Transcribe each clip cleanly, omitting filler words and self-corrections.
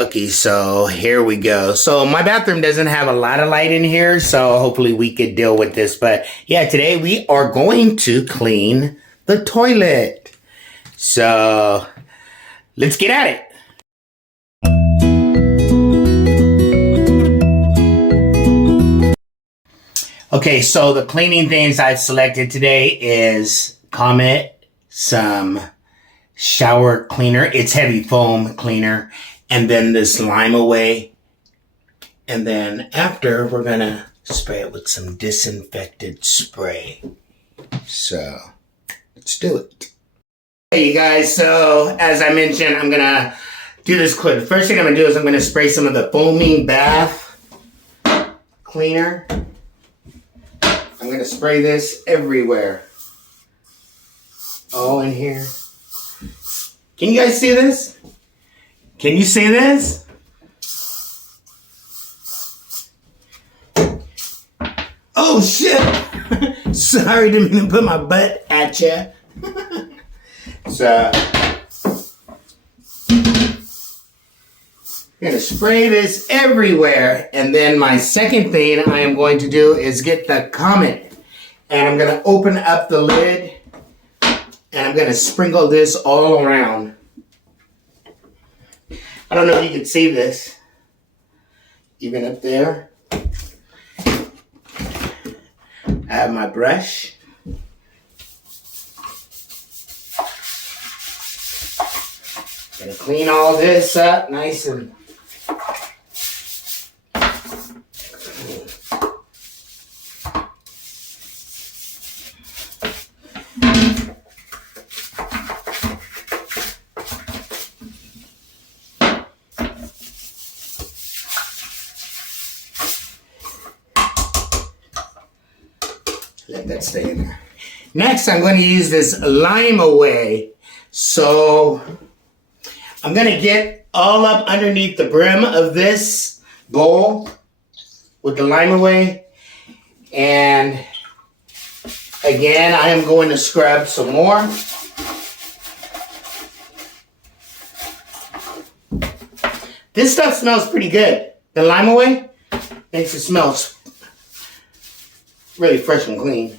Okay, so here we go. So my bathroom doesn't have a lot of light in here, so hopefully we could deal with this. But yeah, today we are going to clean the toilet. So let's get at it. Okay, so the cleaning things I've selected today is Comet, some shower cleaner. It's heavy foam cleaner. And then this Lime Away. And then after, we're going to spray it with some disinfectant spray. So let's do it. Hey, you guys. So as I mentioned, I'm going to do this quick. The first thing I'm going to do is I'm going to spray some of the foaming bath cleaner. I'm going to spray this everywhere. All in here. Can you guys see this? Can you see this? Oh shit! Sorry, didn't mean to put my butt at you. So, I'm going to spray this everywhere. And then my second thing I am going to do is get the Comet. And I'm going to open up the lid. And I'm going to sprinkle this all around. I don't know if you can see this. Even up there. I have my brush. Gonna clean all this up nice and let that stay in there. Next, I'm going to use this Lime Away. So, I'm going to get all up underneath the brim of this bowl with the Lime Away. And again, I am going to scrub some more. This stuff smells pretty good. The Lime Away makes it smell really fresh and clean.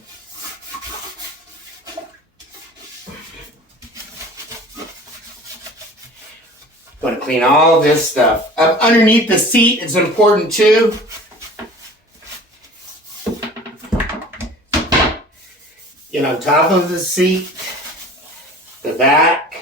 Going to clean all this stuff. Up underneath the seat is important too. Get on top of the seat, the back.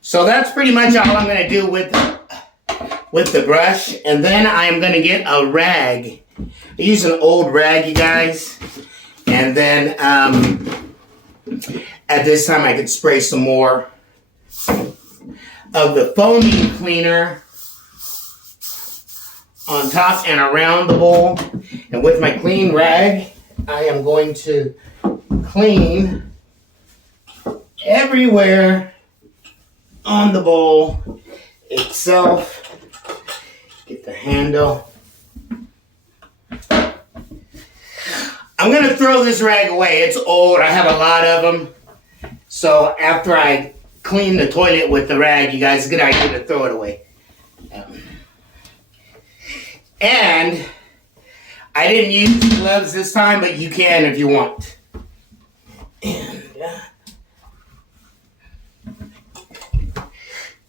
So that's pretty much all I'm going to do with the brush. And then I am going to get a rag. I use an old rag, you guys. And then at this time I could spray some more of the foaming cleaner on top and around the bowl. And with my clean rag, I am going to clean everywhere on the bowl itself. Get the handle. I'm going to throw this rag away. It's old. I have a lot of them. So after I clean the toilet with the rag, you guys, it's a good idea to throw it away. And I didn't use gloves this time, but you can if you want. And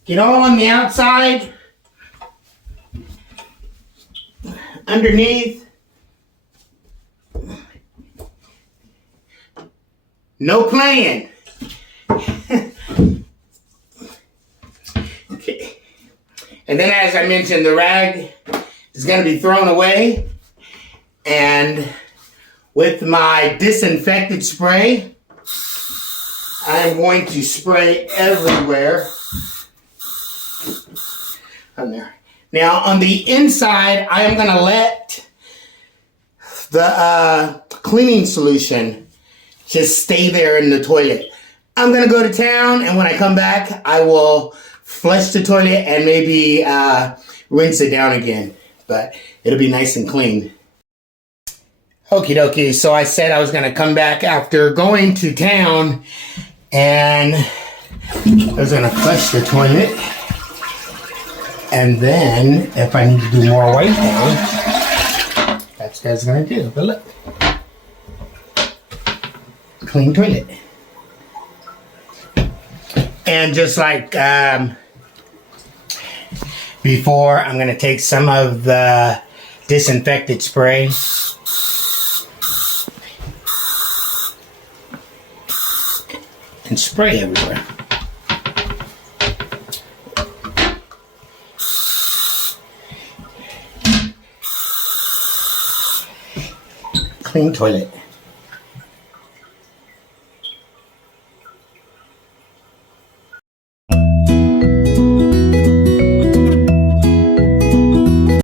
get all on the outside, underneath. No playing. Okay. And then as I mentioned, the rag is going to be thrown away. And with my disinfectant spray, I'm going to spray everywhere. On there. Now on the inside, I am going to let the cleaning solution just stay there in the toilet. I'm going to go to town, and when I come back, I will flush the toilet and maybe rinse it down again. But it'll be nice and clean. Okie dokie. So I said I was going to come back after going to town and I was going to flush the toilet. And then if I need to do more wipe down, that's what I was going to do. But look. Clean toilet. And just like before, I'm going to take some of the disinfectant spray and spray everywhere. Clean toilet.